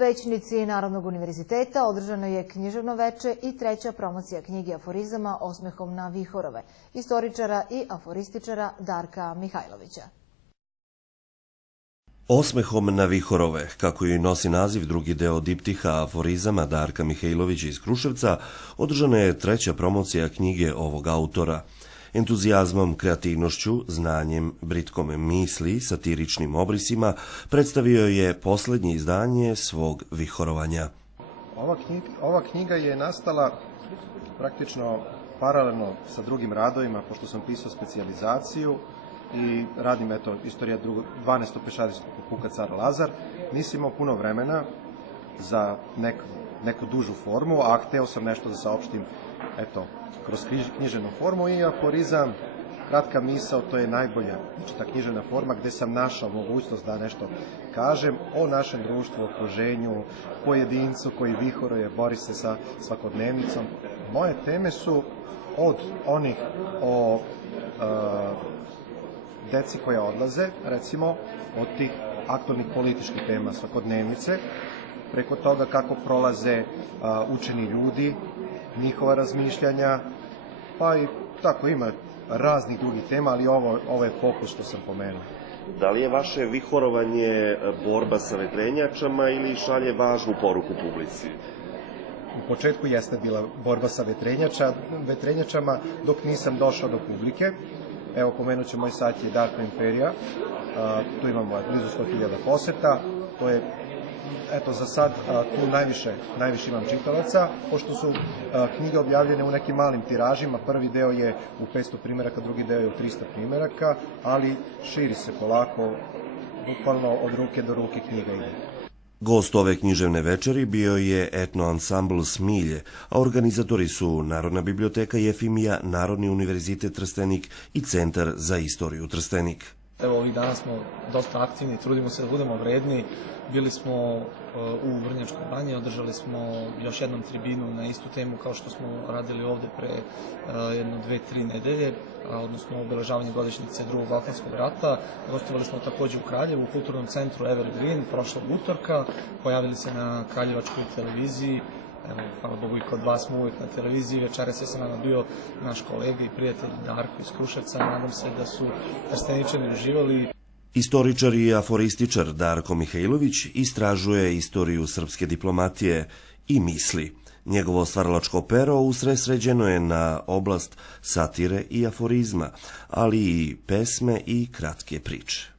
većnici Narodnog univerziteta održano je književno veče i treća promocija knjige aforizama Osmehom na vihorove, istoričara i aforističara Darka Mihajlovića. Osmehom na vihorove, kako joj nosi naziv drugi deo diptiha aforizama Darka Mihajlovića iz Kruševca, održana je treća promocija knjige ovog autora. Entuzijazmom, kreativnošću, znanjem, britkom misli, satiričnim obrisima predstavio je poslednje izdanje svog vihorovanja. Ova knjiga je nastala praktično paralelno sa drugim radovima, pošto sam pisao specijalizaciju i radim, istorija 12. pešadijskog puka Car Lazar. Nisam imao puno vremena za neku dužu formu, a hteo sam nešto da saopštim, kroz književnu formu i aforizam, kratka misao, to je najbolja, znači ta književna forma gde sam našao mogućnost da nešto kažem o našem društvu, okruženju, pojedincu koji vihoruje, bori se sa svakodnevnicom. Moje teme su od onih o deci koja odlaze, recimo, od tih aktualnih političkih tema svakodnevnice, preko toga kako prolaze učeni ljudi, njihova razmišljanja, pa i tako ima raznih drugih tema, ali ovo je fokus što sam pomenuo. Da li je vaše vihorovanje borba sa vetrenjačama ili šalje važnu poruku publici? U početku jeste bila borba sa vetrenjačama dok nisam došao do publike. Evo, pomenut ću, moj sajt je Darko Imperija, tu imamo blizu 100.000 poseta, to je, za sad, tu najviše imam čitalaca, pošto su knjige objavljene u nekim malim tiražima, prvi deo je u 500 primjeraka, drugi deo je u 300 primjeraka, ali širi se polako, bukvalno od ruke do ruke knjiga ide. Gost ove književne večeri bio je etno ansambl Smilje, a organizatori su Narodna biblioteka Jefimija, Narodni univerzitet Trstenik i Centar za istoriju Trstenik. Evo, ovih dana smo dosta aktivni, trudimo se da budemo vredni. Bili smo u Vrnjačkoj banji, održali smo još jednom tribinu na istu temu kao što smo radili ovde pre 2-3 nedelje, odnosno obeležavanje godišnjice Drugog balkanskog rata. Gostovali smo takođe u Kraljevu, u kulturnom centru Evergreen, prošlog utorka, pojavili se na kraljevačkoj televiziji. Evo, hvala Bogu, i kod vas smo uvijek na televiziji. Večeras je sa nama bio naš kolega i prijatelj Darko iz Kruševca. Nadam se da su Trsteničani uživali. Istoričar i aforističar Darko Mihajlović istražuje istoriju srpske diplomatije i misli. Njegovo stvaralačko pero usredsređeno je na oblast satire i aforizma, ali i pesme i kratke priče.